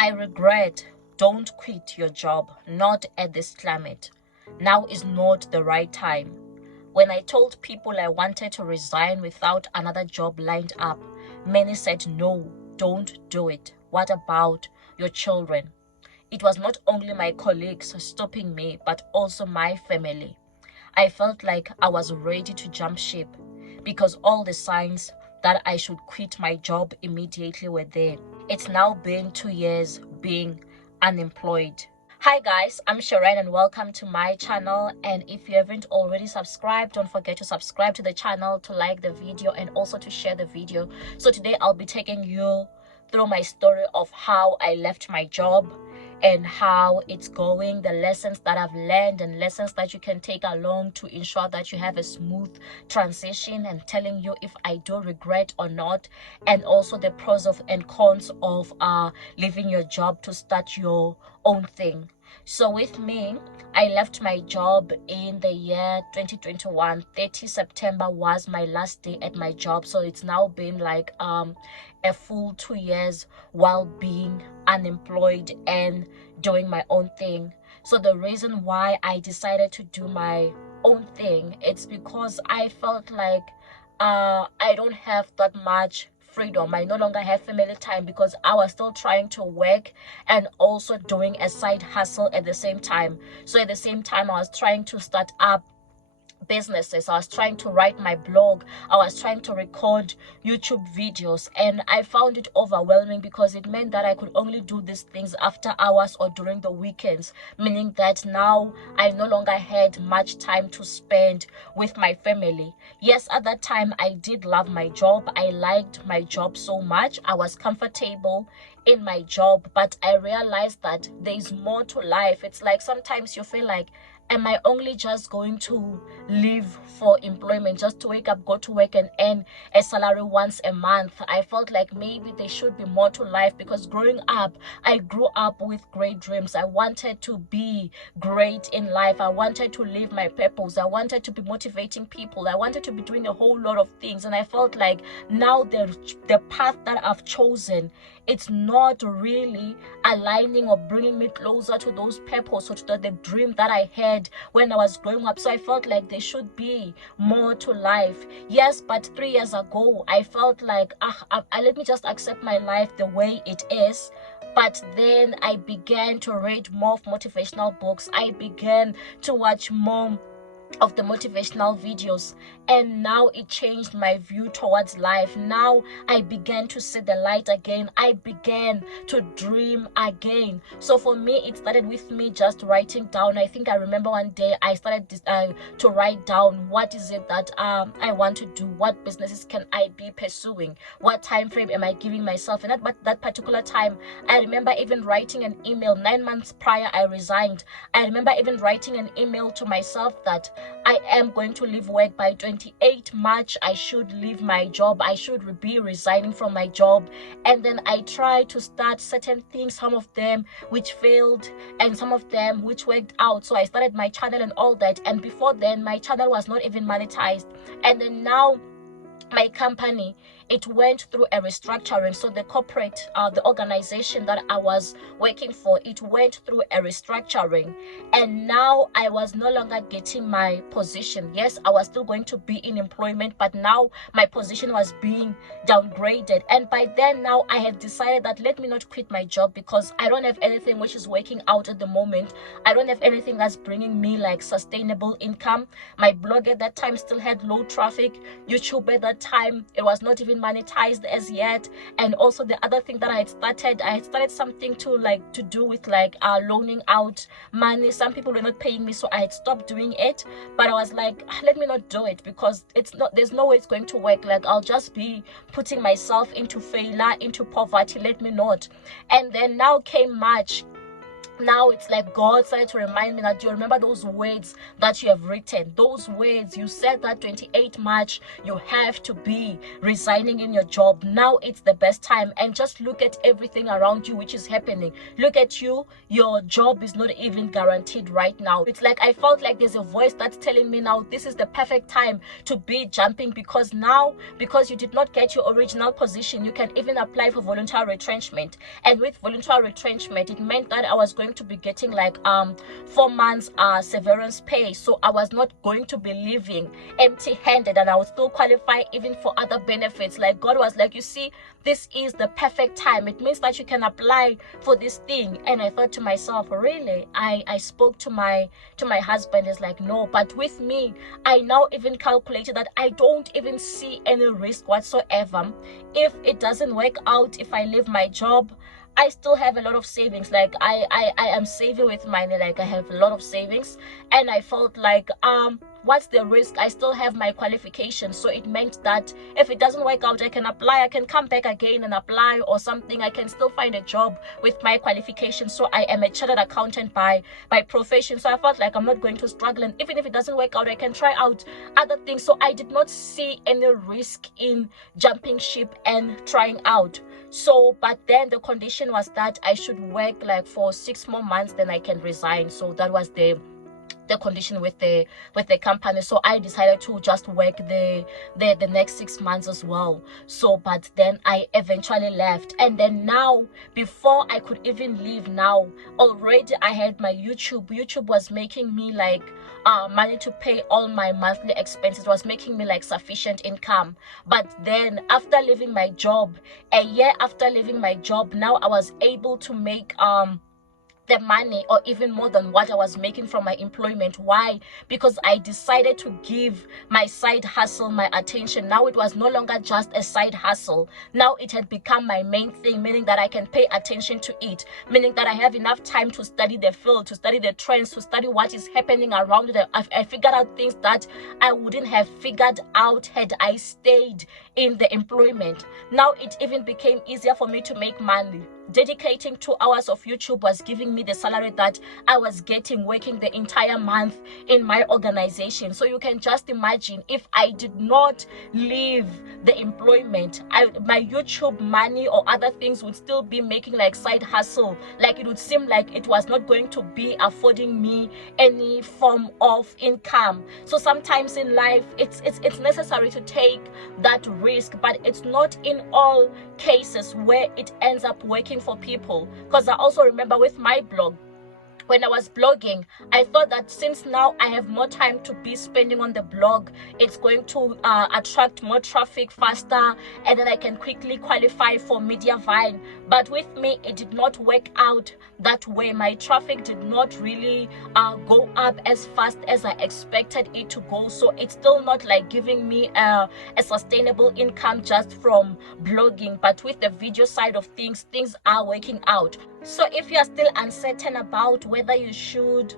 I regret. Don't quit your job, not at this climate. Now is not the right time. When I told people I wanted to resign without another job lined up, many said no, don't do it. What about your children? It was not only my colleagues stopping me, but also my family. I felt like I was ready to jump ship because all the signs that I should quit my job immediately were there. It's now been 2 years being unemployed. Hi guys, I'm XIREN and welcome to my channel. And if you haven't already subscribed, don't forget to subscribe to the channel, to like the video, and also to share the video. So today I'll be taking you through my story of how I left my job and how it's going, the lessons that I've learned and lessons that you can take along to ensure that you have a smooth transition, and telling you if I do regret or not, and also the pros and cons of leaving your job to start your own thing. So with me, I left my job in the year 2021. 30 September was my last day at my job. So it's now been like a full 2 years while being unemployed and doing my own thing. So the reason why I decided to do my own thing, it's because I felt like I don't have that much freedom. I no longer have family time because I was still trying to work and also doing a side hustle at the same time. So at the same time, I was trying to start up businesses. I was trying to write my blog. I was trying to record YouTube videos, and I found it overwhelming because it meant that I could only do these things after hours or during the weekends, meaning that now I no longer had much time to spend with my family. Yes, at that time I did love my job. I liked my job so much. I was comfortable in my job, but I realized that there is more to life. It's like sometimes you feel like, am I only just going to live for employment, just to wake up, go to work, and earn a salary once a month? I felt like maybe there should be more to life, because growing up, I grew up with great dreams. I wanted to be great in life. I wanted to live my purpose. I wanted to be motivating people. I wanted to be doing a whole lot of things. And I felt like now the path that I've chosen, it's not really aligning or bringing me closer to those purpose or to the dream that I had when I was growing up. So I felt like there should be more to life. Yes, but 3 years ago, I felt like, let me just accept my life the way it is. But then I began to read more motivational books. I began to watch more of the motivational videos, and now it changed my view towards life. Now I began to see the light again. I began to dream again. So for me, it started with me just writing down. I think I remember one day I started to write down, what is it that I want to do, what businesses can I be pursuing, what time frame am I giving myself. And at that particular time, I remember even writing an email 9 months prior I resigned. I remember even writing an email to myself that I am going to leave work by 28 March. I should leave my job. I should be resigning from my job. And then I tried to start certain things, some of them which failed and some of them which worked out. So I started my channel and all that. And before then, my channel was not even monetized. And then now my company, it went through a restructuring. So the corporate, the organization that I was working for, it went through a restructuring, and now I was no longer getting my position. Yes, I was still going to be in employment, but now my position was being downgraded. And by then, now I had decided that let me not quit my job, because I don't have anything which is working out at the moment. I don't have anything that's bringing me like sustainable income. My blog at that time still had low traffic. YouTube at that time, it was not even monetized as yet. And also the other thing that I had started something to do with loaning out money. Some people were not paying me, so I had stopped doing it. But I was like, let me not do it, because there's no way it's going to work. Like, I'll just be putting myself into failure, into poverty. Let me not. And then now came March. Now it's like God started to remind me that you remember those words that you have written, those words you said that 28 March you have to be resigning in your job. Now it's the best time. And just look at everything around you which is happening. Look at you, your job is not even guaranteed right now. It's like I felt like there's a voice that's telling me now this is the perfect time to be jumping, because now, because you did not get your original position, you can even apply for voluntary retrenchment. And with voluntary retrenchment, it meant that I was going to be getting like 4 months severance pay. So I was not going to be leaving empty-handed, and I would still qualify even for other benefits. Like God was like, you see, this is the perfect time. It means that you can apply for this thing. And I thought to myself, really? I spoke to my husband. He's like, no. But with me, I now even calculated that I don't even see any risk whatsoever. If it doesn't work out, if I leave my job, I still have a lot of savings. Like I am saving with money. Like I have a lot of savings, and I felt like what's the risk? I still have my qualifications. So it meant that if it doesn't work out, I can apply, I can come back again and apply or something. I can still find a job with my qualifications. So I am a chartered accountant by profession. So I felt like I'm not going to struggle, and even if it doesn't work out, I can try out other things. So I did not see any risk in jumping ship and trying out. So but then the condition was that I should work like for 6 more months, then I can resign. So that was the condition with the company. So I decided to just work the next 6 months as well. So but then I eventually left. And then now, before I could even leave, now already I had my YouTube was making me like money to pay all my monthly expenses, was making me like sufficient income. But then after leaving my job, a year after leaving my job, now I was able to make the money or even more than what I was making from my employment. Why? Because I decided to give my side hustle my attention. Now it was no longer just a side hustle. Now it had become my main thing, meaning that I can pay attention to it, meaning that I have enough time to study the field, to study the trends, to study what is happening around it. I figured out things that I wouldn't have figured out had I stayed in the employment. Now it even became easier for me to make money. Dedicating 2 hours of YouTube was giving me the salary that I was getting working the entire month in my organization. So you can just imagine, if I did not leave the employment, my YouTube money or other things would still be making like side hustle. Like it would seem like it was not going to be affording me any form of income. So sometimes in life, it's necessary to take that risk, but it's not in all cases where it ends up working for people. Because I also remember with my blog, when I was blogging, I thought that since now I have more time to be spending on the blog, it's going to attract more traffic faster, and then I can quickly qualify for Mediavine. But with me, it did not work out that way. My traffic did not really go up as fast as I expected it to go. So it's still not like giving me a sustainable income just from blogging. But with the video side of things, things are working out. So if you are still uncertain about whether you should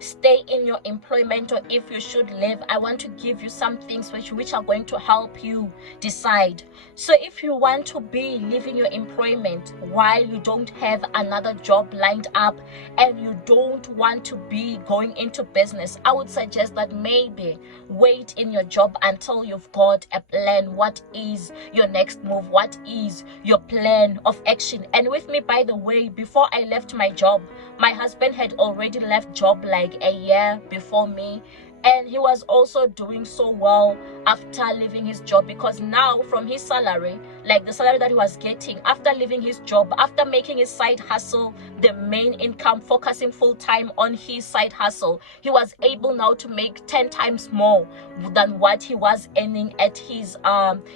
stay in your employment or if you should leave, I want to give you some things which are going to help you decide. So if you want to be leaving your employment while you don't have another job lined up and you don't want to be going into business, I would suggest that maybe wait in your job until you've got a plan. What is your next move? What is your plan of action? And with me, by the way, before I left my job, my husband had already left job like a year before me, and he was also doing so well after leaving his job, because now from his salary, like the salary that he was getting after leaving his job, after making his side hustle the main income, focusing full time on his side hustle, he was able now to make 10 times more than what he was earning at his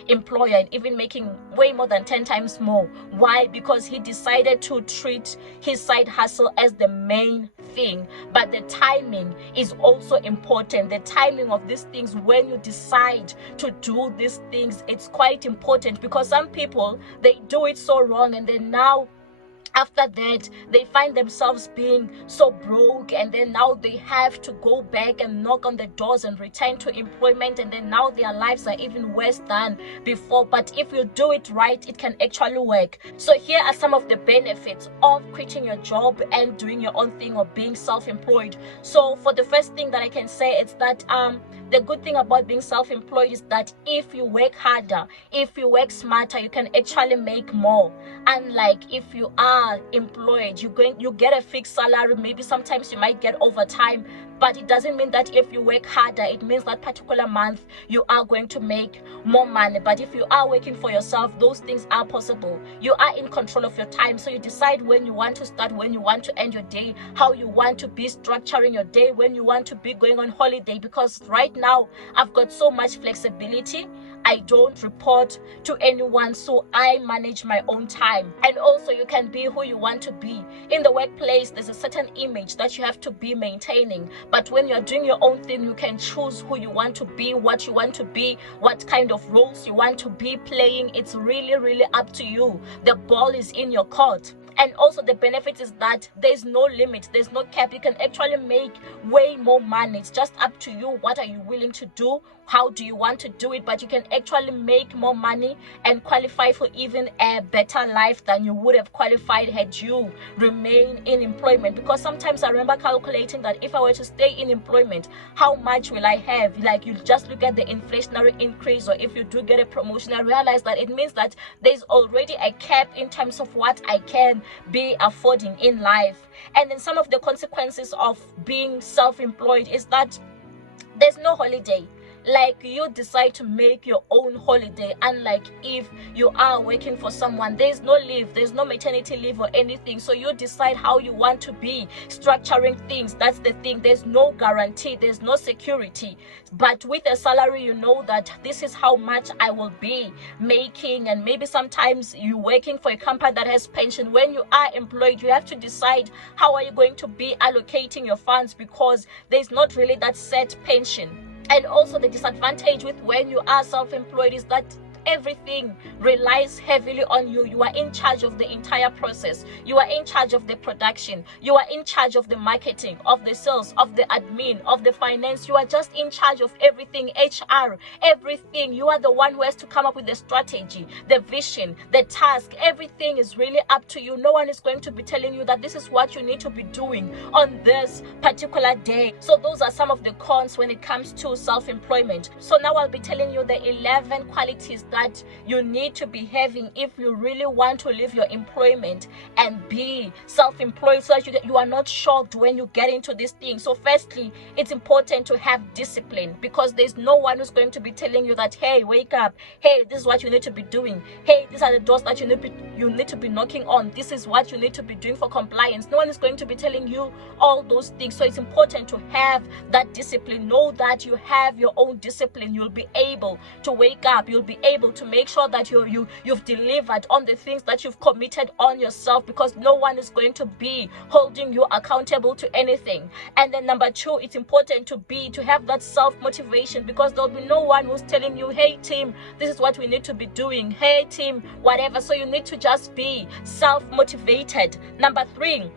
employer, and even making way more than 10 times more. Why? Because he decided to treat his side hustle as the main thing. But the timing is also important. The timing of these things, when you decide to do these things, it's quite important, because some people, they do it so wrong, and then now After that, they find themselves being so broke, and then now they have to go back and knock on the doors and return to employment, and then now their lives are even worse than before. But if you do it right, it can actually work. So here are some of the benefits of quitting your job and doing your own thing or being self-employed. So for the first thing that I can say is that the good thing about being self-employed is that if you work harder, if you work smarter, you can actually make more. Unlike if you are employed, you get a fixed salary. Maybe sometimes you might get overtime, but it doesn't mean that if you work harder, it means that particular month you are going to make more money. But if you are working for yourself, those things are possible. You are in control of your time, so you decide when you want to start, when you want to end your day, how you want to be structuring your day, when you want to be going on holiday. Because right now I've got so much flexibility. I don't report to anyone, so I manage my own time. And also, you can be who you want to be. In the workplace, there's a certain image that you have to be maintaining, but when you're doing your own thing, you can choose who you want to be, what you want to be, what kind of roles you want to be playing. It's really up to you. The ball is in your court. And also the benefit is that there's no limit, there's no cap. You can actually make way more money. It's just up to you. What are you willing to do? How do you want to do it? But you can actually make more money and qualify for even a better life than you would have qualified had you remain in employment. Because sometimes I remember calculating that if I were to stay in employment, how much will I have? Like, you just look at the inflationary increase, or if you do get a promotion, I realize that it means that there's already a cap in terms of what I can be affording in life. And then some of the consequences of being self-employed is that there's no holiday. Like, you decide to make your own holiday. Unlike if you are working for someone, there's no leave, there's no maternity leave or anything. So you decide how you want to be structuring things. That's the thing. There's no guarantee, there's no security. But with a salary, you know that this is how much I will be making. And maybe sometimes you're working for a company that has pension. When you are employed, you have to decide how are you going to be allocating your funds, because there's not really that set pension. And also the disadvantage with when you are self-employed is that everything relies heavily on you. You are in charge of the entire process. You are in charge of the production. You are in charge of the marketing, of the sales, of the admin, of the finance. You are just in charge of everything, HR, everything. You are the one who has to come up with the strategy, the vision, the task. Everything is really up to you. No one is going to be telling you that this is what you need to be doing on this particular day. So those are some of the cons when it comes to self-employment. So now I'll be telling you the 11 qualities that you need to be having if you really want to leave your employment and be self-employed, so that you are not shocked when you get into this thing. So firstly, it's important to have discipline, because there's no one who's going to be telling you that, hey, wake up, hey, this is what you need to be doing, hey, these are the doors that you need to be knocking on, this is what you need to be doing for compliance. No one is going to be telling you all those things. So it's important to have that discipline. Know that you have your own discipline. You'll be able to wake up, you'll be able to make sure that you've delivered on the things that you've committed on yourself, because no one is going to be holding you accountable to anything. And then number 2, it's important to have that self-motivation, because there'll be no one who's telling you, hey team, this is what we need to be doing, hey team, whatever. So you need to just be self-motivated. Number 3,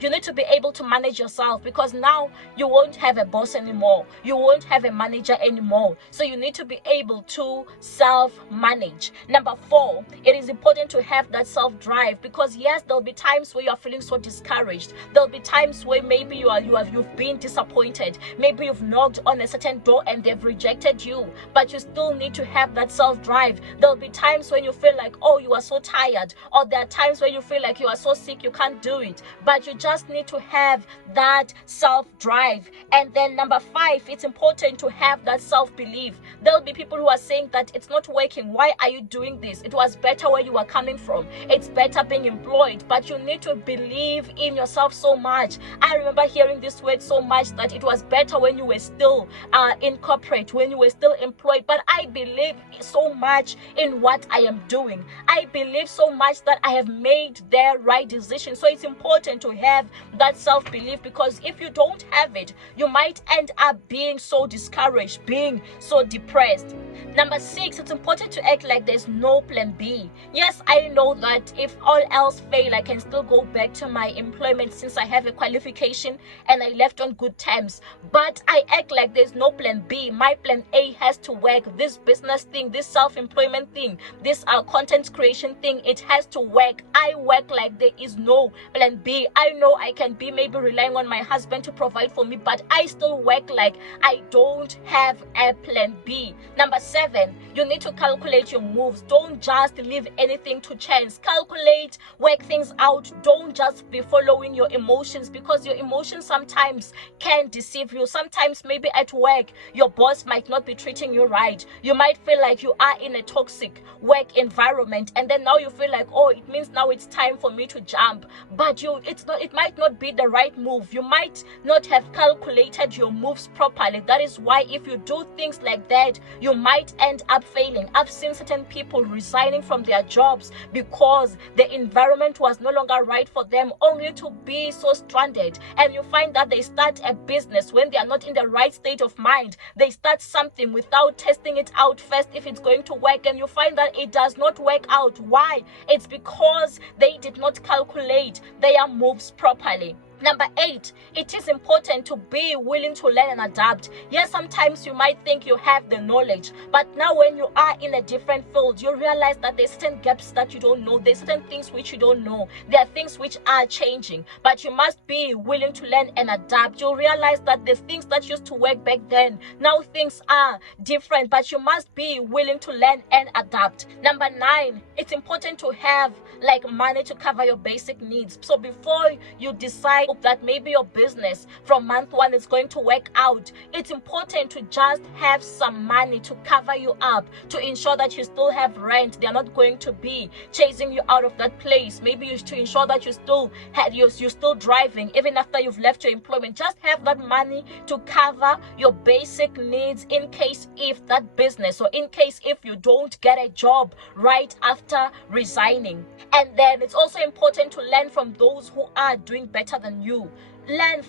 you need to be able to manage yourself, because now you won't have a boss anymore, you won't have a manager anymore. So you need to be able to self-manage. Number 4, it is important to have that self-drive, because yes, there'll be times where you are feeling so discouraged. There'll be times where maybe you've been disappointed. Maybe you've knocked on a certain door and they've rejected you, but you still need to have that self-drive. There'll be times when you feel like, oh, you are so tired, or there are times where you feel like you are so sick you can't do it, but you just need to have that self-drive. And then number 5, it's important to have that self-belief. There'll be people who are saying that it's not working, why are you doing this, it was better where you were coming from, it's better being employed. But you need to believe in yourself so much. I remember hearing this word so much, that it was better when you were still in corporate, when you were still employed. But I believe so much in what I am doing. I believe so much that I have made the right decision. So it's important to have have that self-belief, because if you don't have it, you might end up being so discouraged, being so depressed. Number 6, it's important to act like there's no plan B. Yes, I know that if all else fail, I can still go back to my employment since I have a qualification and I left on good terms. But I act like there's no plan B. My plan A has to work. This business thing, this self-employment thing, this content creation thing, it has to work. I work like there is no plan B. I know I can be maybe relying on my husband to provide for me, but I still work like I don't have a plan B. Number 7, you need to calculate your moves. Don't just leave anything to chance. Calculate, work things out. Don't just be following your emotions, because your emotions sometimes can deceive you. Sometimes maybe at work, your boss might not be treating you right. You might feel like you are in a toxic work environment, and then now you feel like, oh, it means now it's time for me to jump. But it might not be the right move. You might not have calculated your moves properly. That is why if you do things like that, you might end up failing. I've seen certain people resigning from their jobs because the environment was no longer right for them, only to be so stranded. And you find that they start a business when they are not in the right state of mind. They start something without testing it out first if it's going to work, and you find that it does not work out. Why? It's because they did not calculate their moves properly. Number 8, it is important to be willing to learn and adapt. Yes, sometimes you might think you have the knowledge, but now when you are in a different field, you realize that there's certain gaps that you don't know. There's certain things which you don't know. There are things which are changing, but you must be willing to learn and adapt. You'll realize that the things that used to work back then, now things are different, but you must be willing to learn and adapt. Number 9, it's important to have like money to cover your basic needs. So before you decide that maybe your business from month 1 is going to work out, it's important to just have some money to cover you up, to ensure that you still have rent. They're not going to be chasing you out of that place. Maybe you to ensure that you're still driving even after you've left your employment. Just have that money to cover your basic needs in case if that business, or in case if you don't get a job right after resigning. And then it's also important to learn from those who are doing better than you.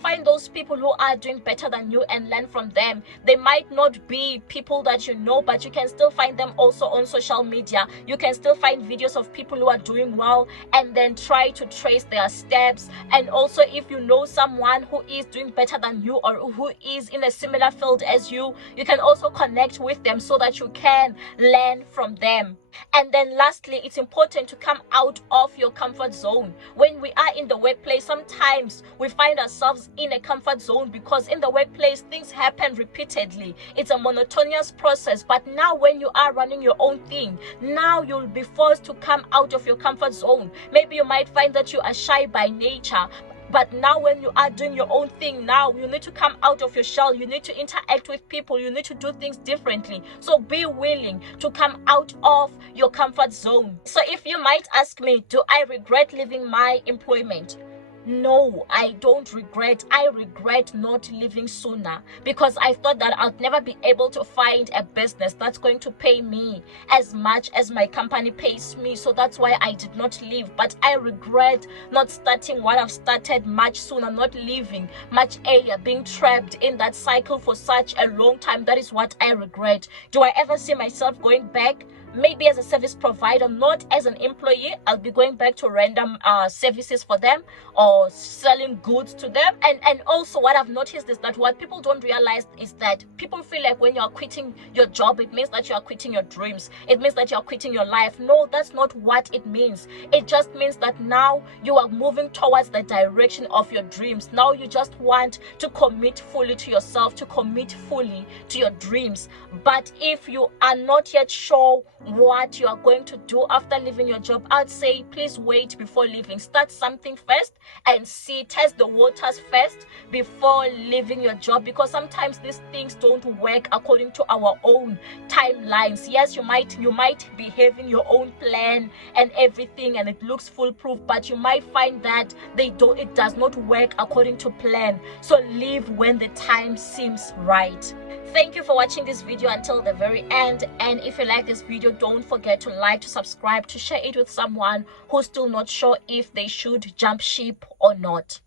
Find those people who are doing better than you and learn from them. They might not be people that you know, but you can still find them also on social media. You can still find videos of people who are doing well and then try to trace their steps. And also, if you know someone who is doing better than you or who is in a similar field as you, you can also connect with them so that you can learn from them. And then lastly, it's important to come out of your comfort zone. When we are in the workplace, sometimes we find ourselves in a comfort zone because in the workplace things happen repeatedly. It's a monotonous process. But now when you are running your own thing, now you'll be forced to come out of your comfort zone. Maybe you might find that you are shy by nature, but now when you are doing your own thing, now you need to come out of your shell. You need to interact with people. You need to do things differently. So be willing to come out of your comfort zone. So if you might ask me, do I regret leaving my employment? No, I don't regret. I regret not leaving sooner because I thought that I'd never be able to find a business that's going to pay me as much as my company pays me. So that's why I did not leave. But I regret not starting what I've started much sooner, not leaving much earlier, being trapped in that cycle for such a long time. That is what I regret. Do I ever see myself going back? Maybe as a service provider, not as an employee. I'll be going back to random services for them or selling goods to them. And also what I've noticed is that what people don't realize is that people feel like when you're quitting your job, it means that you are quitting your dreams. It means that you're quitting your life. No, that's not what it means. It just means that now you are moving towards the direction of your dreams. Now you just want to commit fully to yourself, to commit fully to your dreams. But if you are not yet sure what you are going to do after leaving your job, I'd say please wait before leaving. Start something first and test the waters first before leaving your job, because sometimes these things don't work according to our own timelines. Yes, you might be having your own plan and everything and it looks foolproof, but you might find that it does not work according to plan. So leave when the time seems right. Thank you for watching this video until the very end, and if you like this video, don't forget to like, to subscribe, to share it with someone who's still not sure if they should jump ship or not.